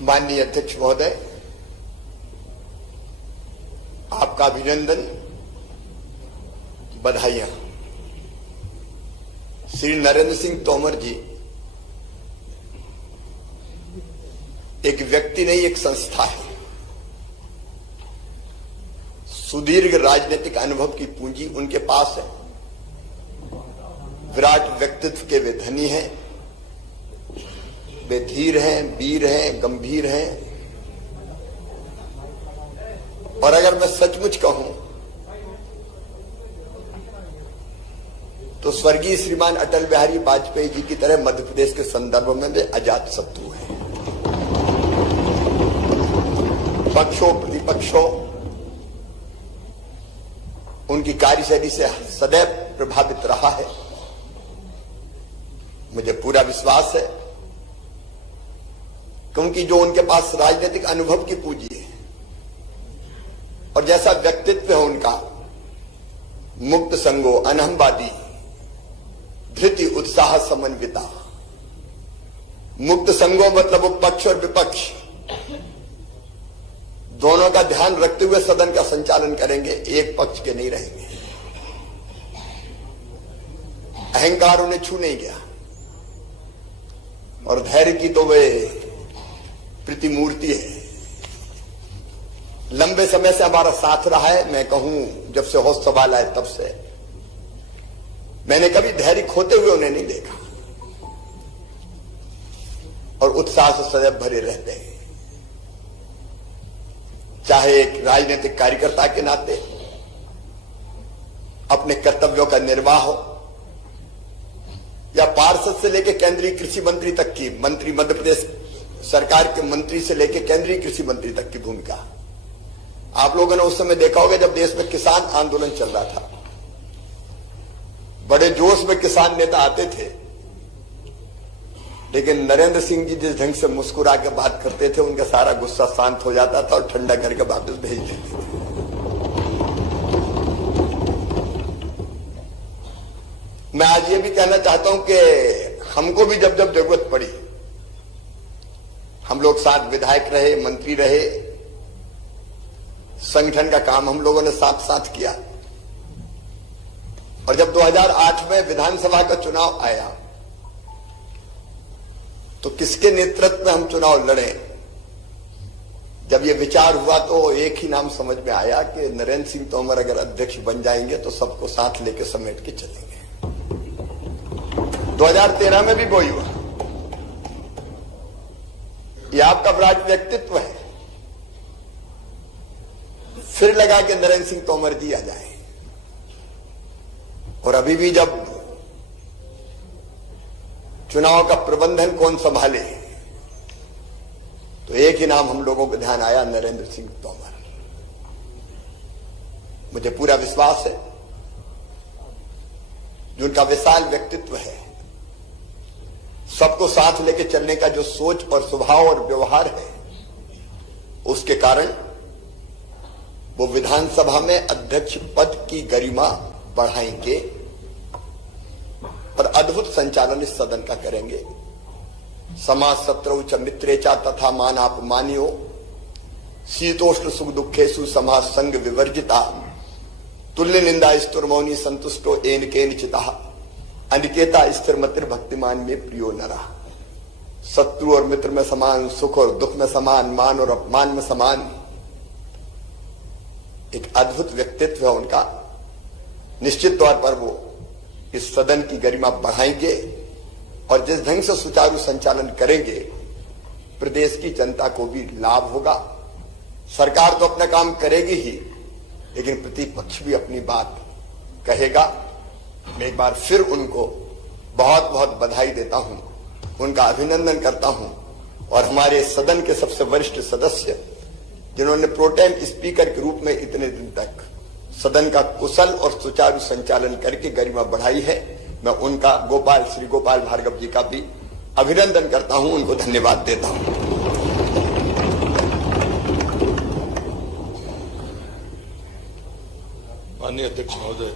माननीय अध्यक्ष महोदय, आपका अभिनंदन, बधाइयां। श्री नरेंद्र सिंह तोमर जी एक व्यक्ति नहीं, एक संस्था है। सुदीर्घ राजनीतिक अनुभव की पूंजी उनके पास है। विराट व्यक्तित्व के वे धनी हैं, वे धीर हैं, वीर हैं, गंभीर हैं। और अगर मैं सचमुच कहूं तो स्वर्गीय श्रीमान अटल बिहारी वाजपेयी जी की तरह मध्य प्रदेश के संदर्भ में वे अजात शत्रु हैं। पक्षों प्रतिपक्षों उनकी कार्यशैली से सदैव प्रभावित रहा है। मुझे पूरा विश्वास है क्योंकि जो उनके पास राजनीतिक अनुभव की पूंजी है और जैसा व्यक्तित्व है उनका, मुक्त संगो, अनहमवादी, धृति उत्साह समन्विता। मुक्त संगो मतलब वो पक्ष और विपक्ष दोनों का ध्यान रखते हुए सदन का संचालन करेंगे, एक पक्ष के नहीं रहेंगे। अहंकार उन्हें छू नहीं गया और धैर्य की तो वे प्रतिमूर्ति है। लंबे समय से हमारा साथ रहा है। मैं कहूं जब से होश सवाल आए तब से मैंने कभी धैर्य खोते हुए उन्हें नहीं देखा और उत्साह से सदैव भरे रहते हैं। चाहे एक राजनीतिक कार्यकर्ता के नाते अपने कर्तव्यों का निर्वाह हो या पार्षद से लेकर केंद्रीय कृषि मंत्री तक की, मंत्री मध्य प्रदेश सरकार के मंत्री से लेकर केंद्रीय कृषि मंत्री तक की भूमिका। आप लोगों ने उस समय देखा होगा जब देश में किसान आंदोलन चल रहा था, बड़े जोश में किसान नेता आते थे, लेकिन नरेंद्र सिंह जी जिस ढंग से मुस्कुरा के बात करते थे उनका सारा गुस्सा शांत हो जाता था और ठंडा करके वापस भेज देते थे। मैं आज ये भी कहना चाहता हूं कि हमको भी जब जब जरूरत पड़ी, हम लोग साथ विधायक रहे, मंत्री रहे, संगठन का काम हम लोगों ने साथ साथ किया। और जब 2008 में विधानसभा का चुनाव आया तो किसके नेतृत्व में हम चुनाव लड़े, जब ये विचार हुआ तो एक ही नाम समझ में आया कि नरेंद्र सिंह तोमर अगर अध्यक्ष बन जाएंगे तो सबको साथ लेकर समेट के चलेंगे। 2013 में भी वही हुआ। ये आपका विराट व्यक्तित्व है, फिर लगा कि नरेंद्र सिंह तोमर जी आ जाए। और अभी भी जब चुनाव का प्रबंधन कौन संभाले तो एक ही नाम हम लोगों को ध्यान आया, नरेंद्र सिंह तोमर। मुझे पूरा विश्वास है जो उनका विशाल व्यक्तित्व है, सबको साथ लेके चलने का जो सोच और स्वभाव और व्यवहार है, उसके कारण वो विधानसभा में अध्यक्ष पद की गरिमा बढ़ाएंगे और अद्भुत संचालन इस सदन का करेंगे। समाज शत्रु च मित्रेचा तथा मानापमानियो शीतोष्ण सुख दुखेशु समाज संग विवर्जिता तुल्य निंदा स्तुर्मौनी संतुष्टो एन केनचिता अनिकेता स्थिर मतिर भक्तिमान में प्रियो नरा। शत्रु और मित्र में समान, सुख और दुख में समान, मान और अपमान में समान। एक अद्भुत व्यक्तित्व है उनका। निश्चित तौर पर वो इस सदन की गरिमा बढ़ाएंगे और जिस ढंग से सुचारू संचालन करेंगे प्रदेश की जनता को भी लाभ होगा। सरकार तो अपना काम करेगी ही, लेकिन प्रतिपक्ष भी अपनी बात कहेगा। मैं एक बार फिर उनको बहुत बहुत बधाई देता हूं, उनका अभिनंदन करता हूं। और हमारे सदन के सबसे वरिष्ठ सदस्य जिन्होंने प्रोटेम स्पीकर के रूप में इतने दिन तक सदन का कुशल और सुचारू संचालन करके गरिमा बढ़ाई है, मैं उनका श्री गोपाल भार्गव जी का भी अभिनंदन करता हूं, उनको धन्यवाद देता हूं। माननीय अध्यक्ष महोदय,